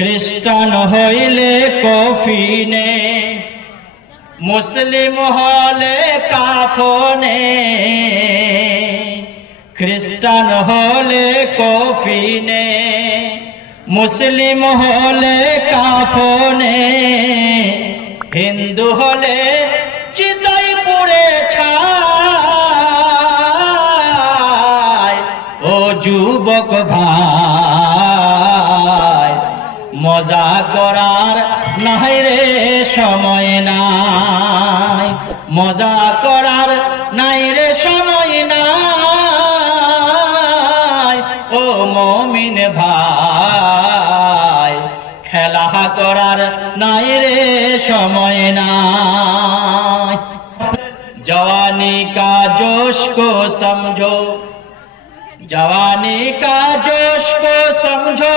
খ্রিস্টান হইলে কফিনে, মুসলিম হলে কাফনে। খ্রিস্টান হলে কফিনে, মুসলিম হলে কাফনে। হিন্দু হলে চিতায় পুড়ে ছাই। ও যুবক ভাই, মজা করার নাই রে সময় নাই, মজা করার নাই রে সময় নাই। ও মুমিন ভাই, খেলা করার নাই রে সময় নাই। जवानी का जोश को समझो, जवानी का जोश को समझो।